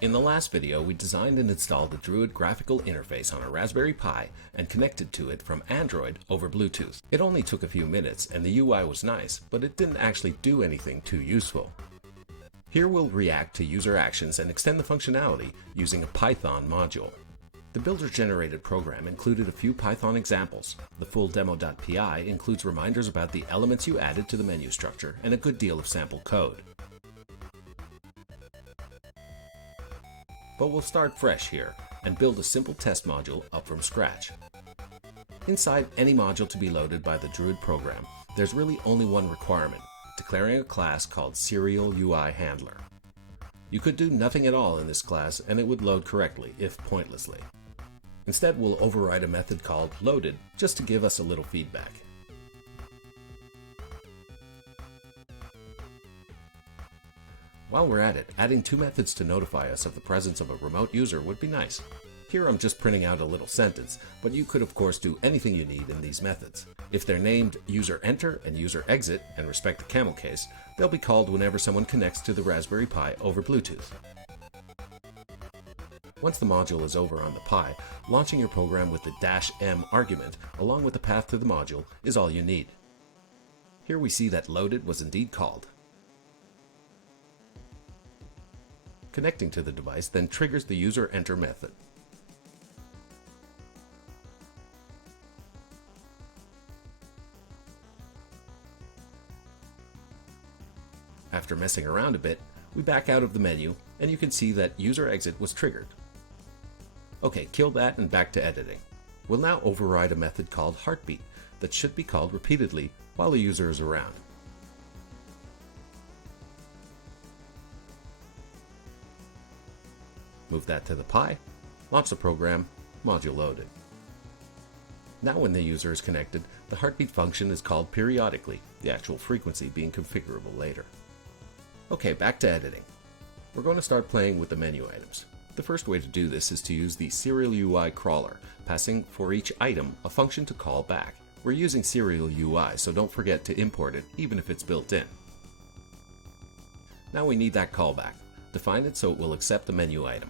In the last video, we designed and installed the Druid graphical interface on a Raspberry Pi and connected to it from Android over Bluetooth. It only took a few minutes and the UI was nice, but it didn't actually do anything too useful. Here we'll react to user actions and extend the functionality using a Python module. The builder-generated program included a few Python examples. The full demo.py includes reminders about the elements you added to the menu structure and a good deal of sample code. But we'll start fresh here and build a simple test module up from scratch. Inside any module to be loaded by the Druid program, there's really only one requirement: declaring a class called Serial UI Handler. You could do nothing at all in this class and it would load correctly, if pointlessly. Instead, we'll override a method called loaded just to give us a little feedback. While we're at it, adding two methods to notify us of the presence of a remote user would be nice. Here I'm just printing out a little sentence, but you could of course do anything you need in these methods. If they're named user enter and user exit and respect the camel case, they'll be called whenever someone connects to the Raspberry Pi over Bluetooth. Once the module is over on the Pi, launching your program with the -m argument along with the path to the module is all you need. Here we see that loaded was indeed called. Connecting to the device then triggers the user enter method. After messing around a bit, we back out of the menu and you can see that user exit was triggered. Okay, kill that and back to editing. We'll now override a method called heartbeat that should be called repeatedly while the user is around. Move that to the Pi, launch the program, module loaded. Now when the user is connected, the heartbeat function is called periodically, the actual frequency being configurable later. Okay, back to editing. We're going to start playing with the menu items. The first way to do this is to use the Serial UI crawler, passing for each item a function to call back. We're using Serial UI, so don't forget to import it even if it's built in. Now we need that callback. Define it so it will accept the menu item.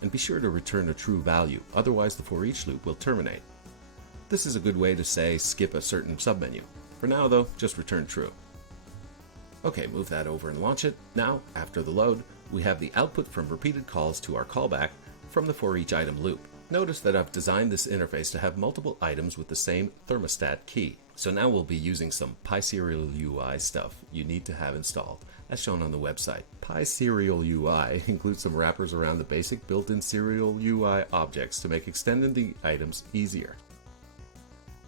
And be sure to return a true value, otherwise the for each loop will terminate. This is a good way to say skip a certain submenu. For now though, just return true. Okay, move that over and launch it. Now, after the load, we have the output from repeated calls to our callback from the for each item loop. Notice that I've designed this interface to have multiple items with the same thermostat key. So now we'll be using some Pi Serial UI stuff you need to have installed, as shown on the website. Pi Serial UI includes some wrappers around the basic built-in Serial UI objects to make extending the items easier.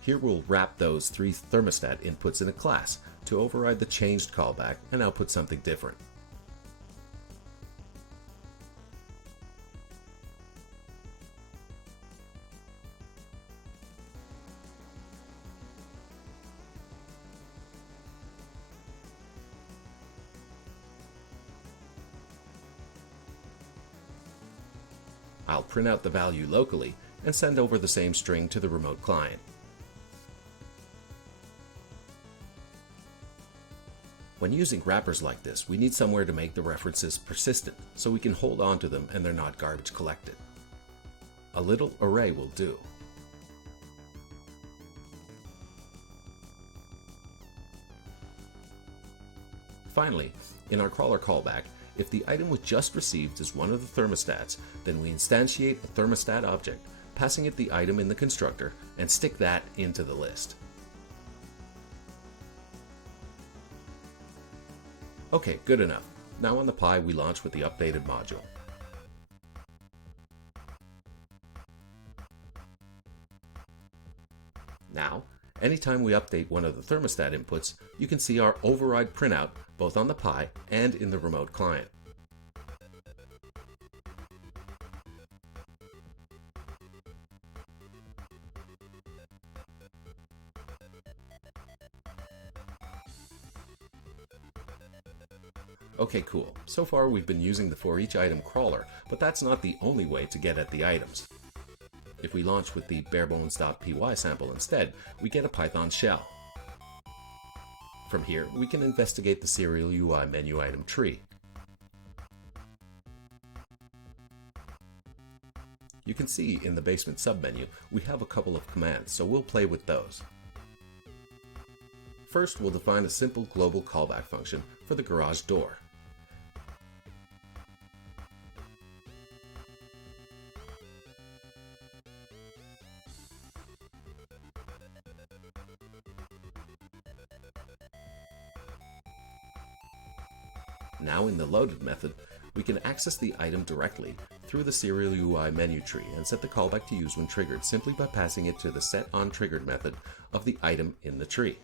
Here we'll wrap those three thermostat inputs in a class to override the changed callback and output something different. I'll print out the value locally and send over the same string to the remote client. When using wrappers like this, we need somewhere to make the references persistent so we can hold on to them and they're not garbage collected. A little array will do. Finally, in our crawler callback, if the item was just received as one of the thermostats, then we instantiate a thermostat object, passing it the item in the constructor, and stick that into the list. Okay, good enough. Now on the Pi, we launch with the updated module. Now, anytime we update one of the thermostat inputs, you can see our override printout both on the Pi and in the remote client. Okay, cool. So far we've been using the for each item crawler, but that's not the only way to get at the items. If we launch with the barebones.py sample instead, we get a Python shell. From here, we can investigate the Serial UI menu item tree. You can see in the basement submenu we have a couple of commands, so we'll play with those. First, we'll define a simple global callback function for the garage door. Now in the loaded method, we can access the item directly through the Serial UI menu tree and set the callback to use when triggered simply by passing it to the setOnTriggered method of the item in the tree.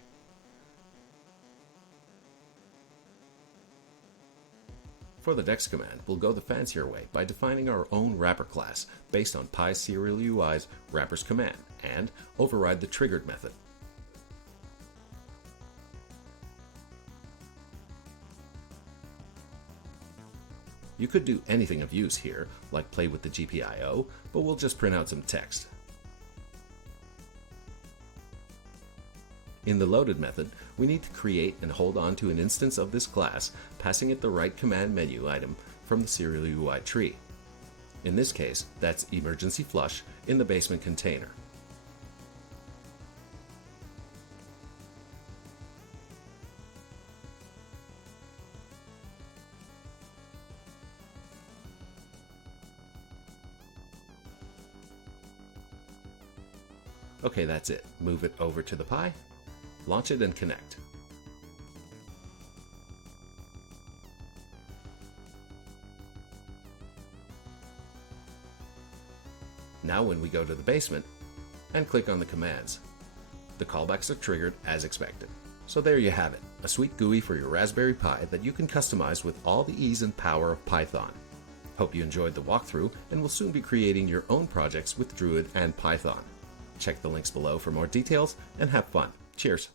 For the next command, we'll go the fancier way by defining our own wrapper class based on Pi Serial UI's wrappers command and override the triggered method. You could do anything of use here, like play with the GPIO, but we'll just print out some text. In the loaded method, we need to create and hold on to an instance of this class, passing it the right command menu item from the Serial UI tree. In this case, that's Emergency Flush in the basement container. Okay, that's it. Move it over to the Pi, launch it and connect. Now when we go to the basement and click on the commands, the callbacks are triggered as expected. So there you have it, a sweet GUI for your Raspberry Pi that you can customize with all the ease and power of Python. Hope you enjoyed the walkthrough and will soon be creating your own projects with Druid and Python. Check the links below for more details and have fun. Cheers!